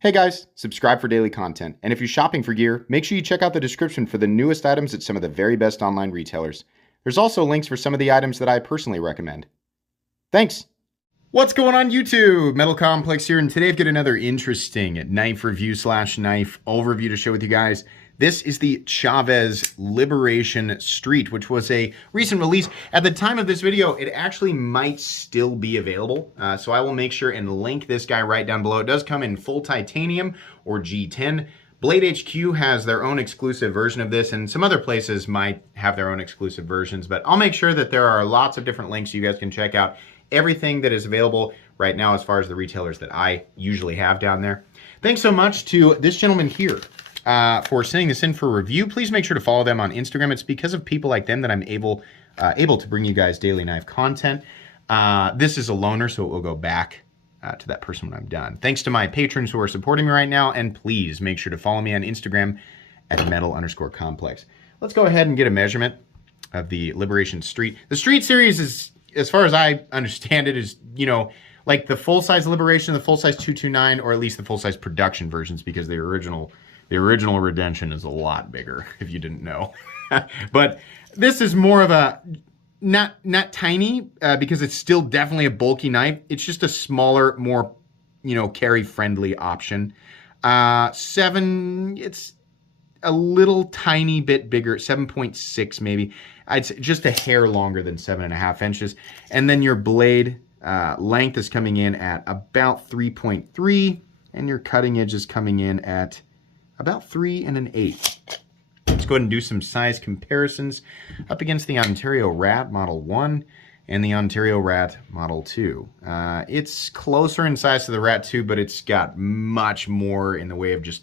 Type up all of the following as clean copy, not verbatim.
Hey guys, subscribe for daily content. And if you're shopping for gear, make sure you check out the description for the newest items at some of the very best online retailers. There's also links for some of the items that I personally recommend. Thanks! What's going on YouTube? Metal Complex here, and today I've got another interesting knife review slash knife overview to share with you guys. This is the Chaves Liberation Street, which was a recent release. At the time of this video, it actually might still be available. So I will make sure and link this guy right down below. It does come in full titanium or G10. Blade HQ has their own exclusive version of this, and some other places might have their own exclusive versions, but I'll make sure that there are lots of different links you guys can check out everything that is available right now as far as the retailers that I usually have down there. Thanks so much to this gentleman here for sending this in for review. Please make sure to follow them on Instagram. It's because of people like them that I'm able to bring you guys daily knife content. This is a loaner, so it will go back to that person when I'm done. Thanks to my patrons who are supporting me right now, and please make sure to follow me on Instagram at metal_complex. Let's go ahead and get a measurement of the Liberation Street. The Street series is, as far as I understand it, is, you know, like the full-size Liberation, the full-size 229, or at least the full-size production versions, because the original Redemption is a lot bigger, if you didn't know. But this is more of a, not tiny, because it's still definitely a bulky knife. It's just a smaller, more, you know, carry-friendly option. It's a little tiny bit bigger, 7.6 maybe. I'd say just a hair longer than 7.5 inches. And then your blade length is coming in at about 3.3, and your cutting edge is coming in at about 3 1/8. Let's go ahead and do some size comparisons up against the Ontario Rat Model 1 and the Ontario Rat Model 2. It's closer in size to the Rat 2, but it's got much more in the way of just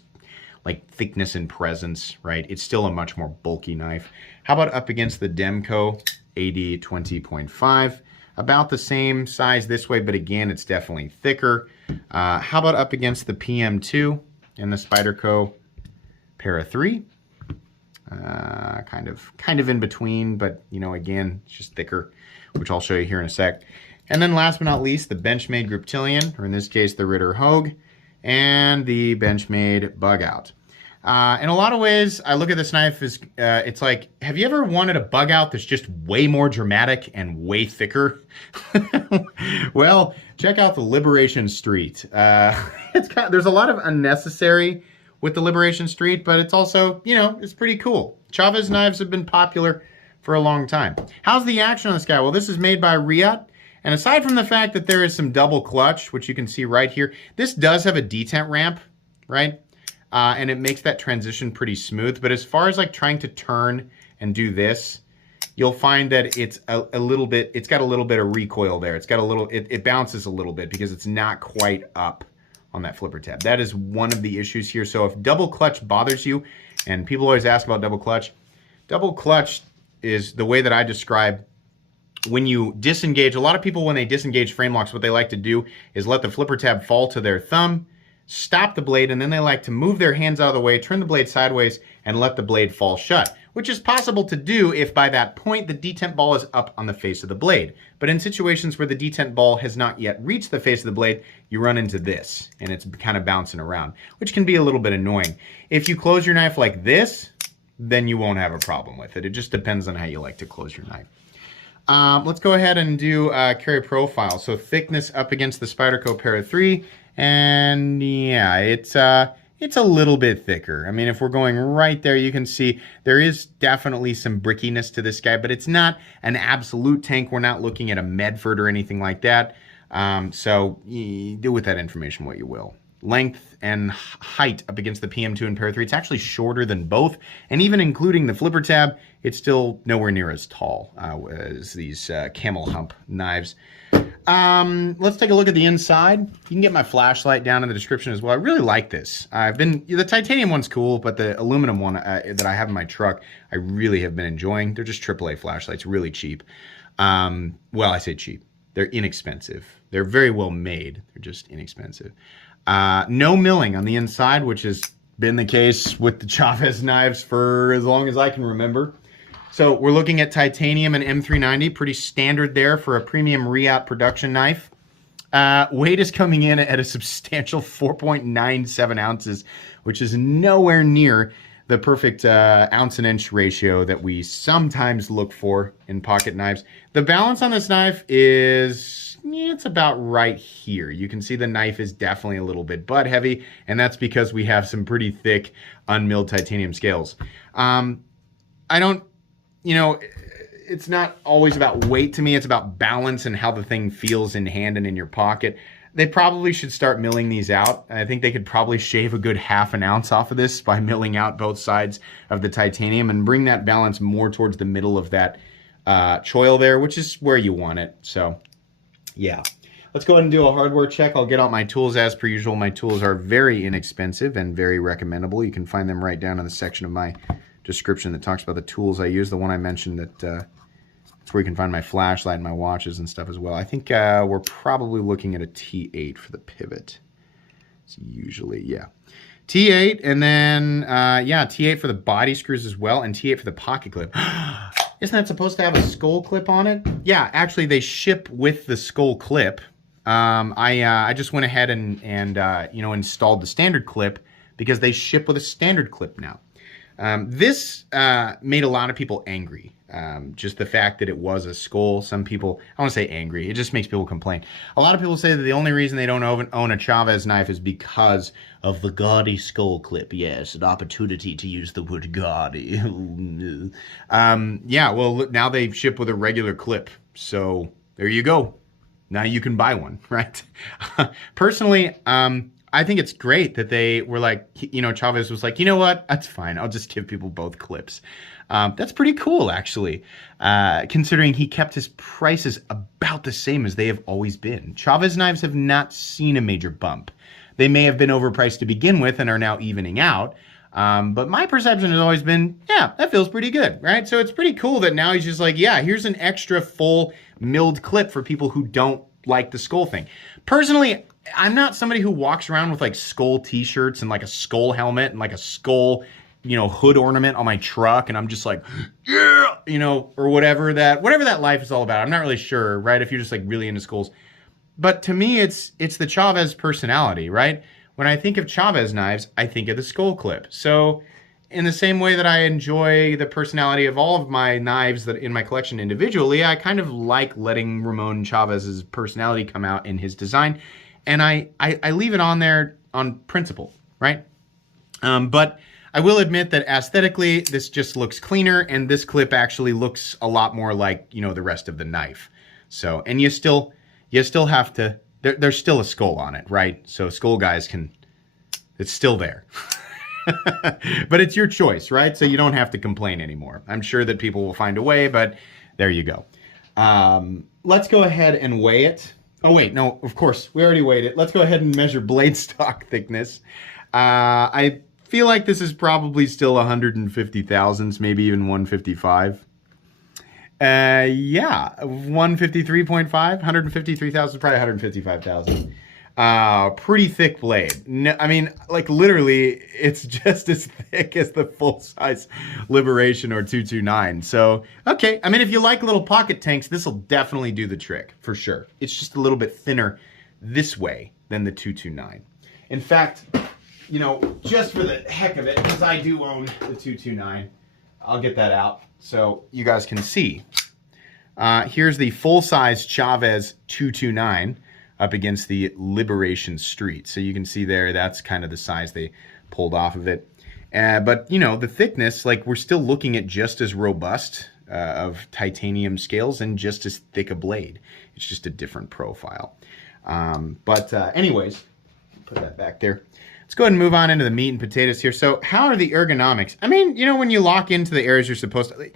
like thickness and presence, right? It's still a much more bulky knife. How about up against the Demco AD 20.5? About the same size this way, but again, it's definitely thicker. How about up against the PM2 and the Spyderco Para 3? Kind of in between, but you know, again, it's just thicker, which I'll show you here in a sec. And then last but not least, the Benchmade Griptilian, or in this case, the Ritter Hogue, and the Benchmade Bug Out. In a lot of ways, I look at this knife as, it's like, have you ever wanted a bug out that's just way more dramatic and way thicker? Well, check out the Liberation Street. There's a lot of unnecessary with the Liberation Street, but it's also, you know, it's pretty cool. Chaves knives have been popular for a long time. How's the action on this guy? Well, this is made by Riot, and aside from the fact that there is some double clutch, which you can see right here, this does have a detent ramp, right? And it makes that transition pretty smooth. But as far as like trying to turn and do this, you'll find that it's a little bit, it's got a little bit of recoil there. It's got a little, it bounces a little bit because it's not quite up on that flipper tab. That is one of the issues here. So if double clutch bothers you, and people always ask about double clutch is the way that I describe when you disengage. A lot of people, when they disengage frame locks, what they like to do is let the flipper tab fall to their thumb, stop the blade, and then they like to move their hands out of the way, turn the blade sideways, and let the blade fall shut, which is possible to do if by that point the detent ball is up on the face of the blade. But in situations where the detent ball has not yet reached the face of the blade, you run into this, and it's kind of bouncing around, which can be a little bit annoying. If you close your knife like this, then you won't have a problem with it. It just depends on how you like to close your knife. Let's go ahead and do carry profile. So thickness up against the Spyderco Para 3, and yeah, it's a little bit thicker. I mean, if we're going right there, you can see there is definitely some brickiness to this guy, but it's not an absolute tank. We're not looking at a Medford or anything like that. So do with that information what you will. Length and height up against the PM2 and Para 3, it's actually shorter than both, and even including the flipper tab, it's still nowhere near as tall as these camel hump knives. Let's take a look at the inside. You can get my flashlight down in the description as well. I really like this. The titanium one's cool, but the aluminum one that I have in my truck, I really have been enjoying. They're just AAA flashlights, really cheap. Well, I say cheap. They're inexpensive. They're very well made. They're just inexpensive. No milling on the inside, which has been the case with the Chaves knives for as long as I can remember. So we're looking at titanium and M390, pretty standard there for a premium Riot production knife. Weight is coming in at a substantial 4.97 ounces, which is nowhere near the perfect ounce and inch ratio that we sometimes look for in pocket knives. The balance on this knife is, it's about right here. You can see the knife is definitely a little bit butt heavy, and that's because we have some pretty thick unmilled titanium scales. I don't, it's not always about weight to me. It's about balance and how the thing feels in hand and in your pocket. They probably should start milling these out. I think they could probably shave a good half an ounce off of this by milling out both sides of the titanium and bring that balance more towards the middle of that choil there, which is where you want it. So, yeah. Let's go ahead and do a hardware check. I'll get out my tools as per usual. My tools are very inexpensive and very recommendable. You can find them right down in the section of my description that talks about the tools I use. The one I mentioned that that's where you can find my flashlight and my watches and stuff as well. I think we're probably looking at a T8 for the pivot. It's usually, yeah. T8, and then, yeah, T8 for the body screws as well, and T8 for the pocket clip. Isn't that supposed to have a skull clip on it? Yeah, actually, they ship with the skull clip. I just went ahead and installed the standard clip because they ship with a standard clip now. This made a lot of people angry. Just the fact that it was a skull. Some people, I want to say angry, it just makes people complain. A lot of people say that the only reason they don't own a Chaves knife is because of the gaudy skull clip. Yes, an opportunity to use the word gaudy. Yeah, well, look, now they ship with a regular clip. So there you go. Now you can buy one, right? Personally, I think it's great that they were like, Chaves was like, you know what? That's fine. I'll just give people both clips. That's pretty cool, actually, considering he kept his prices about the same as they have always been. Chaves knives have not seen a major bump. They may have been overpriced to begin with and are now evening out. But my perception has always been, yeah, that feels pretty good, right? So it's pretty cool that now he's just like, yeah, here's an extra full milled clip for people who don't like the skull thing. Personally, I'm not somebody who walks around with like skull t-shirts and like a skull helmet and like a skull, hood ornament on my truck. And I'm just like, yeah, or whatever that life is all about. I'm not really sure, right? If you're just like really into skulls. But to me, it's the Chaves personality, right? When I think of Chaves knives, I think of the skull clip. So in the same way that I enjoy the personality of all of my knives that in my collection individually, I kind of like letting Ramon Chavez's personality come out in his design. And I leave it on there on principle, right? But I will admit that aesthetically, this just looks cleaner, and this clip actually looks a lot more like, the rest of the knife. So, and you still have to, there's still a skull on it, right? So skull guys it's still there. But it's your choice, right? So you don't have to complain anymore. I'm sure that people will find a way, but there you go. Let's go ahead and weigh it. Oh, wait, no, of course, we already weighed it. Let's go ahead and measure blade stock thickness. I feel like this is probably still 150 thousandths, maybe even 155. Yeah, 153.5, 153,000, probably 155,000. Pretty thick blade. No, I mean, like literally, it's just as thick as the full-size Liberation or 229. So, okay. I mean, if you like little pocket tanks, this will definitely do the trick, for sure. It's just a little bit thinner this way than the 229. In fact, just for the heck of it, because I do own the 229, I'll get that out so you guys can see. Here's the full-size Chaves 229. Up against the Liberation Street. So you can see there, that's kind of the size they pulled off of it. But, the thickness, like we're still looking at just as robust of titanium scales and just as thick a blade. It's just a different profile. Anyways, put that back there. Let's go ahead and move on into the meat and potatoes here. So how are the ergonomics? I mean, when you lock into the areas you're supposed to,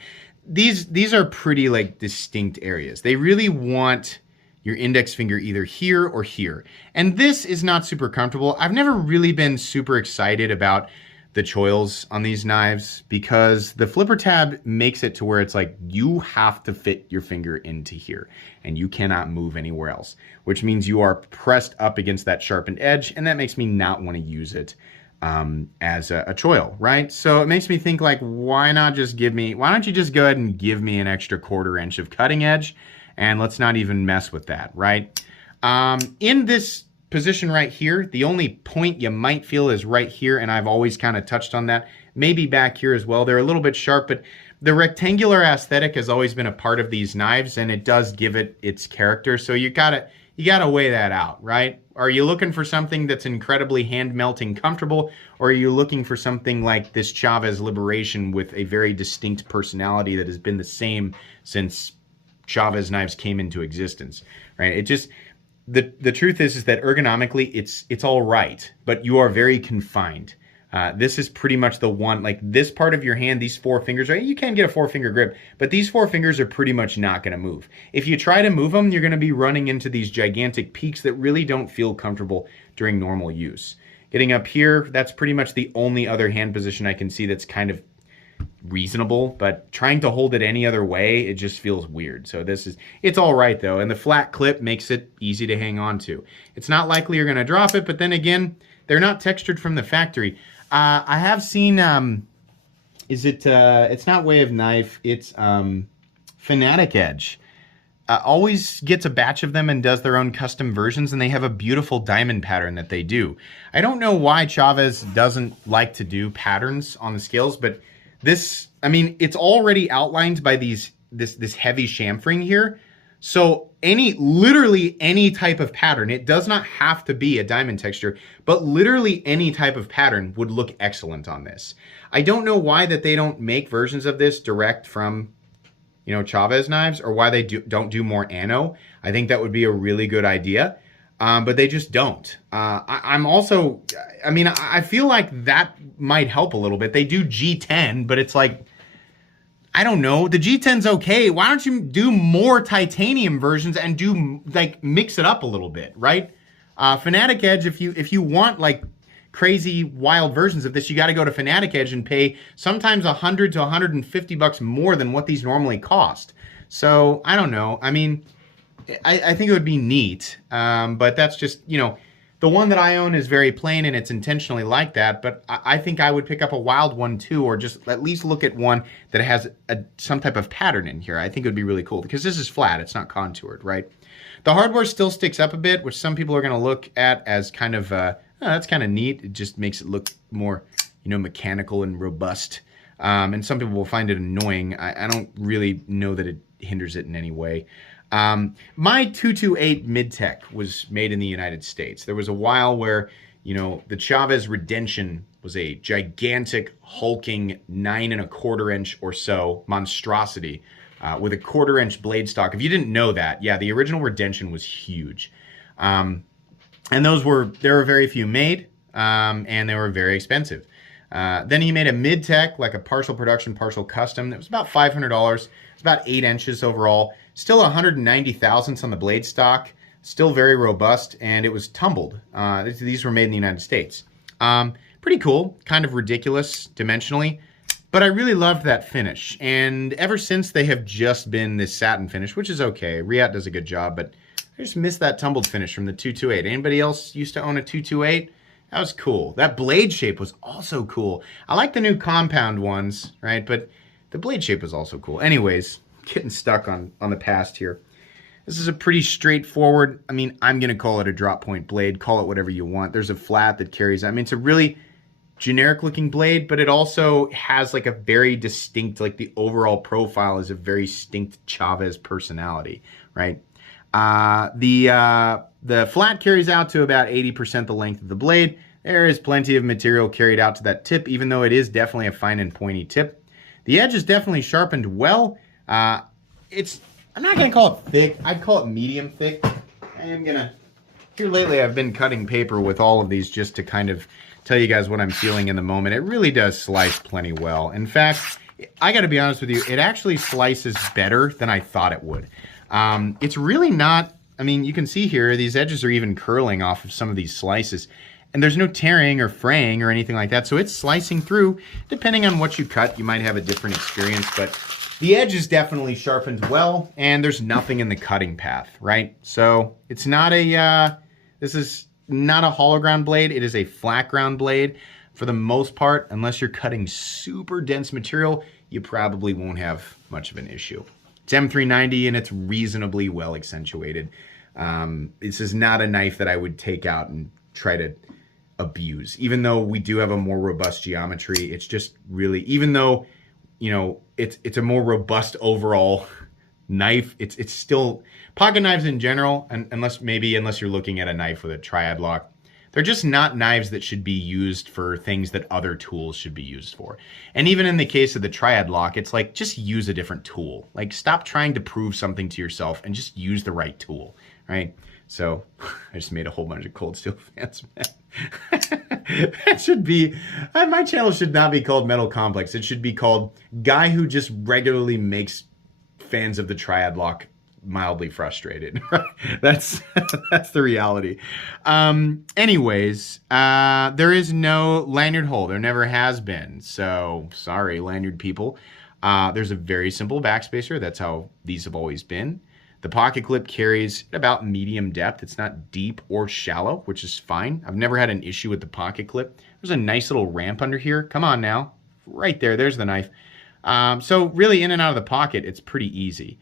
these are pretty like distinct areas. They really want your index finger either here or here. And this is not super comfortable. I've never really been super excited about the choils on these knives because the flipper tab makes it to where it's like you have to fit your finger into here and you cannot move anywhere else, which means you are pressed up against that sharpened edge, and that makes me not want to use it as a choil, right? So it makes me think like, why don't you just go ahead and give me an extra 1/4 inch of cutting edge? And let's not even mess with that, right? In this position right here, the only point you might feel is right here, and I've always kind of touched on that. Maybe back here as well. They're a little bit sharp, but the rectangular aesthetic has always been a part of these knives, and it does give it its character. So you gotta weigh that out, right? Are you looking for something that's incredibly hand-melting comfortable, or are you looking for something like this Chaves Liberation with a very distinct personality that has been the same since Chaves knives came into existence, right? It just, the truth is that ergonomically it's all right, but you are very confined. This is pretty much the one, like this part of your hand, these 4 fingers, right? You can get a 4-finger grip, but these 4 fingers are pretty much not going to move. If you try to move them, you're going to be running into these gigantic peaks that really don't feel comfortable during normal use. Getting up here, that's pretty much the only other hand position I can see that's kind of reasonable, but trying to hold it any other way, it just feels weird. So it's all right though, and the flat clip makes it easy to hang on to. It's not likely you're going to drop it, but then again, they're not textured from the factory. I have seen, it's not Way of Knife, it's Fanatic Edge. Always gets a batch of them and does their own custom versions, and they have a beautiful diamond pattern that they do. I don't know why Chaves doesn't like to do patterns on the scales, but this, I mean, it's already outlined by this heavy chamfering here. So literally any type of pattern, it does not have to be a diamond texture, but literally any type of pattern would look excellent on this. I don't know why that they don't make versions of this direct from, you know, Chaves knives, or why they don't do more ano. I think that would be a really good idea, but they just don't. I'm also, I mean, I feel like that might help a little bit. They do G10, but it's like, I don't know. The G10's okay. Why don't you do more titanium versions and do, like, mix it up a little bit, right? Fanatic Edge, if you want like crazy wild versions of this, you got to go to Fanatic Edge and pay sometimes $100 to $150 more than what these normally cost. So I don't know. I mean, I think it would be neat, but that's just, you know, the one that I own is very plain and it's intentionally like that, but I think I would pick up a wild one too, or just at least look at one that has some type of pattern in here. I think it would be really cool because this is flat, it's not contoured, right? The hardware still sticks up a bit, which some people are going to look at as kind of, oh, that's kind of neat. It just makes it look more, you know, mechanical and robust. And some people will find it annoying. I don't really know that it hinders it in any way. My 228 Mid-Tech was made in the United States. There was a while where, you know, the Chaves Redemption was a gigantic, hulking 9¼ inch or so monstrosity with a 1/4 inch blade stock. If you didn't know that, yeah, the original Redemption was huge. And there were very few made, and they were very expensive. Then he made a Mid-Tech, like a partial production, partial custom. That was about $500. It's about 8 inches overall. Still 190 thousandths on the blade stock. Still very robust, and it was tumbled. These were made in the United States. Pretty cool, kind of ridiculous dimensionally, but I really loved that finish. And ever since, they have just been this satin finish, which is okay. Riat does a good job, but I just miss that tumbled finish from the 228. Anybody else used to own a 228? That was cool. That blade shape was also cool. I like the new compound ones, right? But the blade shape was also cool. Anyways, getting stuck on the past here. This is a pretty straightforward, I mean, I'm going to call it a drop point blade. Call it whatever you want. There's a flat that carries, I mean, it's a really generic looking blade, but it also has like a very distinct, like the overall profile is a very distinct Chaves personality, right? The flat carries out to about 80% the length of the blade. There is plenty of material carried out to that tip, even though it is definitely a fine and pointy tip. The edge is definitely sharpened well. I'm not going to call it thick. I'd call it medium thick. Here lately I've been cutting paper with all of these just to kind of tell you guys what I'm feeling in the moment. It really does slice plenty well. In fact, I got to be honest with you, it actually slices better than I thought it would. It's really not, I mean, you can see here, these edges are even curling off of some of these slices. And there's no tearing or fraying or anything like that. So it's slicing through. Depending on what you cut, you might have a different experience. But the edge is definitely sharpened well. And there's nothing in the cutting path, right? So it's not a, this is not a hollow ground blade. It is a flat ground blade. For the most part, unless you're cutting super dense material, you probably won't have much of an issue. It's M390 and it's reasonably well accentuated. This is not a knife that I would take out and try to abuse. Even though we do have a more robust geometry, it's just really, even though, you know, it's a more robust overall knife, it's still, pocket knives in general, and unless you're looking at a knife with a triad lock, they're just not knives that should be used for things that other tools should be used for. And even in the case of the triad lock, it's like, just use a different tool. Like, stop trying to prove something to yourself and just use the right tool, right? So I just made a whole bunch of Cold Steel fans, man. That should be, my channel should not be called Metal Complex. It should be called Guy Who Just Regularly Makes Fans of the Triad Lock Mildly Frustrated. That's the reality. Anyways, there is no lanyard hole. There never has been. So sorry, lanyard people. There's a very simple backspacer. That's how these have always been. The pocket clip carries about medium depth. It's not deep or shallow, which is fine. I've never had an issue with the pocket clip. There's a nice little ramp under here. Come on now. Right there. There's the knife. So really, in and out of the pocket, it's pretty easy.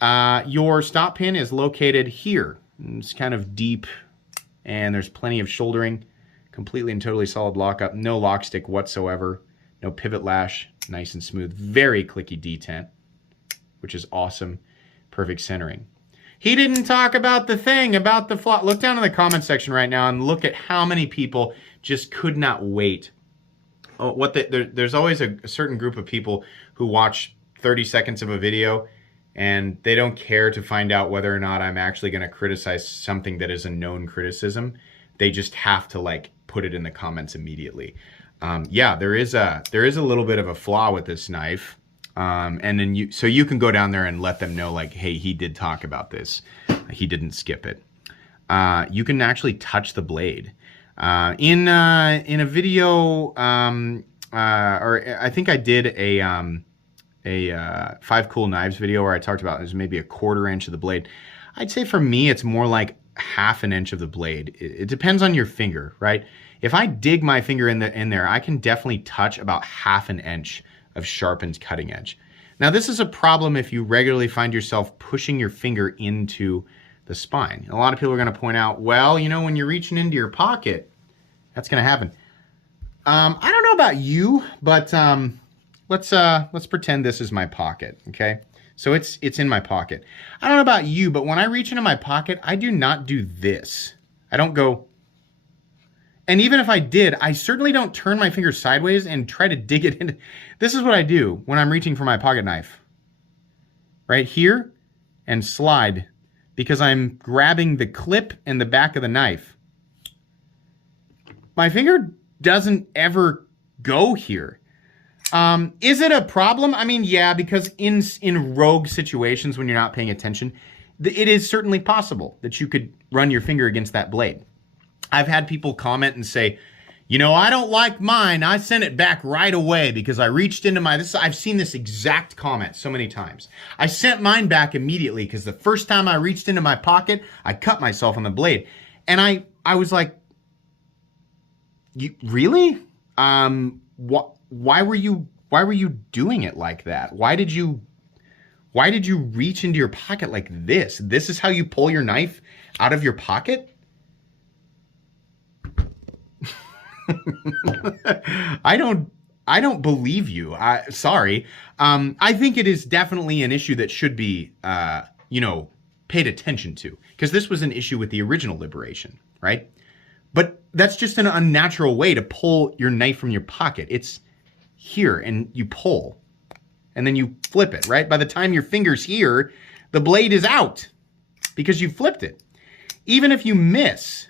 Your stop pin is located here. It's kind of deep, and there's plenty of shouldering. Completely and totally solid lockup. No lock stick whatsoever. No pivot lash. Nice and smooth. Very clicky detent, which is awesome. Perfect centering. He didn't talk about the thing, about the flaw. Look down in the comment section right now and look at how many people just could not wait. Oh, there's always a certain group of people who watch 30 seconds of a video and they don't care to find out whether or not I'm actually going to criticize something that is a known criticism. They just have to like put it in the comments immediately. Yeah, there is a little bit of a flaw with this knife. And then you can go down there and let them know, like, hey, he did talk about this. He didn't skip it. You can actually touch the blade. In a video, or I think I did a 5 Cool Knives video where I talked about there's maybe a 1/4 inch of the blade. I'd say for me, it's more like 1/2 inch of the blade. It depends on your finger, right? If I dig my finger in there, I can definitely touch about 1/2 inch of sharpened cutting edge. Now, this is a problem if you regularly find yourself pushing your finger into the spine. A lot of people are going to point out, well, you know, when you're reaching into your pocket, that's going to happen. I don't know about you, but let's pretend this is my pocket, okay? So it's in my pocket. I don't know about you, but when I reach into my pocket, I do not do this. I don't go. And even if I did, I certainly don't turn my finger sideways and try to dig it in. This is what I do when I'm reaching for my pocket knife. Right here, and slide, because I'm grabbing the clip and the back of the knife. My finger doesn't ever go here. Is it a problem? I mean, yeah, because in rogue situations when you're not paying attention, it is certainly possible that you could run your finger against that blade. I've had people comment and say, you know, I don't like mine. I sent it back right away because I reached into I've seen this exact comment so many times. I sent mine back immediately because the first time I reached into my pocket, I cut myself on the blade. And I was like, you really? Why were you doing it like that? Why did you reach into your pocket like this? This is how you pull your knife out of your pocket? I don't believe you. Sorry. I think it is definitely an issue that should be, paid attention to, because this was an issue with the original Liberation, right? But that's just an unnatural way to pull your knife from your pocket. It's here, and you pull, and then you flip it, right? By the time your finger's here, the blade is out because you flipped it. Even if you miss,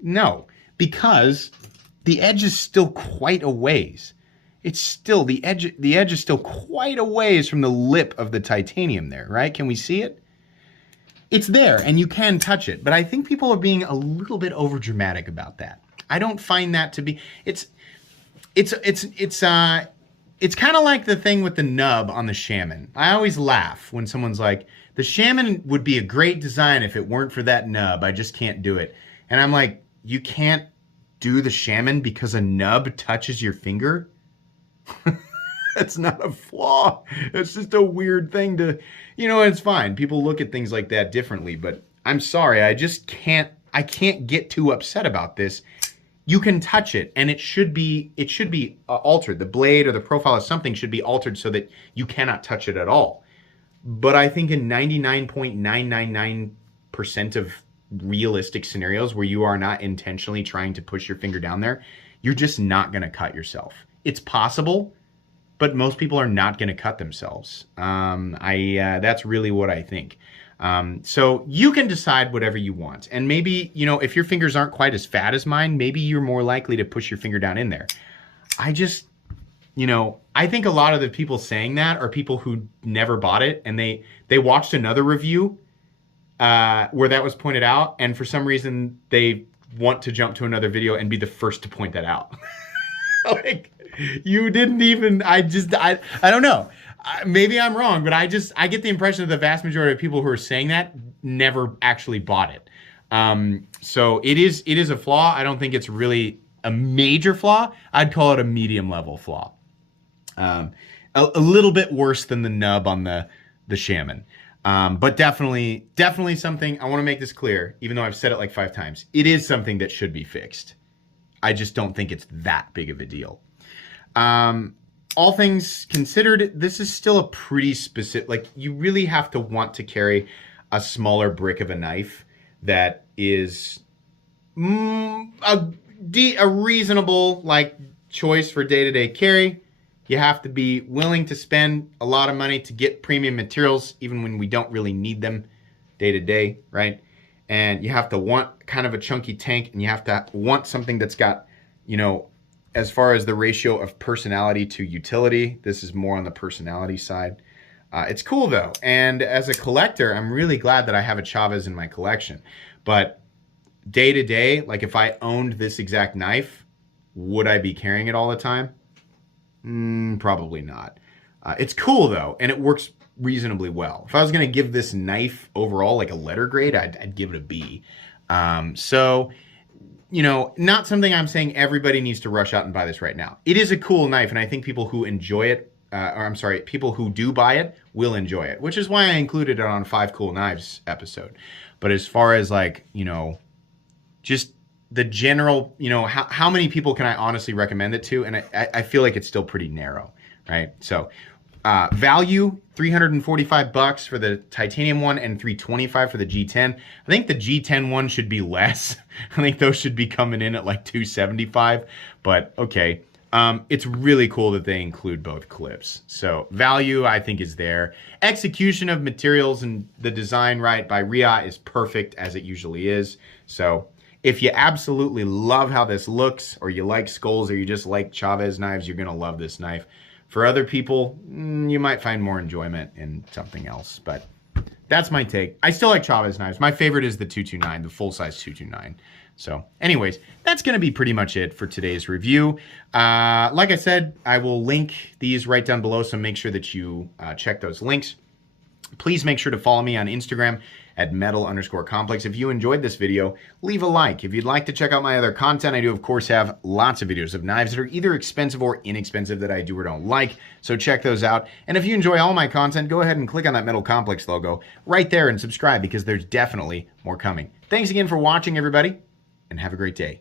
no, because the edge is still quite a ways. It's still, the edge is still quite a ways from the lip of the titanium there, right? Can we see it? It's there, and you can touch it, but I think people are being a little bit over dramatic about that. I don't find that to be, it's kind of like the thing with the nub on the Shaman. I always laugh when someone's like, the Shaman would be a great design if it weren't for that nub. I just can't do it. And I'm like, you can't do the Shaman because a nub touches your finger? That's not a flaw. It's just a weird thing to, it's fine. People look at things like that differently, but I'm sorry. I can't get too upset about this. You can touch it, and it should be altered. The blade or the profile of something should be altered so that you cannot touch it at all. But I think in 99.999% of realistic scenarios where you are not intentionally trying to push your finger down there, you're just not going to cut yourself. It's possible, but most people are not going to cut themselves. That's really what I think. So you can decide whatever you want. And maybe, if your fingers aren't quite as fat as mine, maybe you're more likely to push your finger down in there. I think a lot of the people saying that are people who never bought it, and they watched another review where that was pointed out, and for some reason they want to jump to another video and be the first to point that out. Like, you didn't even, I don't know. Maybe I'm wrong, but I get the impression that the vast majority of people who are saying that never actually bought it. So it is a flaw. I don't think it's really a major flaw. I'd call it a medium level flaw. A little bit worse than the nub on the Shaman. But definitely something, I want to make this clear, even though I've said it like 5 times. It is something that should be fixed. I just don't think it's that big of a deal. All things considered, this is still a pretty specific, like, you really have to want to carry a smaller brick of a knife that is a reasonable, like, choice for day-to-day carry. You have to be willing to spend a lot of money to get premium materials, even when we don't really need them day-to-day, right? And you have to want kind of a chunky tank, and you have to want something that's got, as far as the ratio of personality to utility, this is more on the personality side. It's cool though, and as a collector, I'm really glad that I have a Chaves in my collection. But day to day, like, if I owned this exact knife, would I be carrying it all the time? Probably not. It's cool though, and it works reasonably well. If I was going to give this knife overall like a letter grade, I'd give it a B. So, not something I'm saying everybody needs to rush out and buy this right now. It is a cool knife, and I think people who enjoy it, people who do buy it will enjoy it, which is why I included it on 5 Cool Knives episode. But as far as, like, just the general, how many people can I honestly recommend it to? And I feel like it's still pretty narrow, right? So value, $345 for the titanium one and $325 for the G10. I think the G10 one should be less. I think those should be coming in at like $275, but okay. It's really cool that they include both clips. So value, I think, is there. Execution of materials and the design right by Ria is perfect, as it usually is. So if you absolutely love how this looks, or you like skulls, or you just like Chaves knives, you're gonna love this knife. For other people, you might find more enjoyment in something else, but that's my take. I still like Chaves knives. My favorite is the 229, the full-size 229. So anyways, that's going to be pretty much it for today's review. Like I said, I will link these right down below, so make sure that you check those links. Please make sure to follow me on Instagram at metal_complex. If you enjoyed this video, leave a like. If you'd like to check out my other content, I do, of course, have lots of videos of knives that are either expensive or inexpensive that I do or don't like, so check those out. And if you enjoy all my content, go ahead and click on that Metal Complex logo right there and subscribe, because there's definitely more coming. Thanks again for watching, everybody, and have a great day.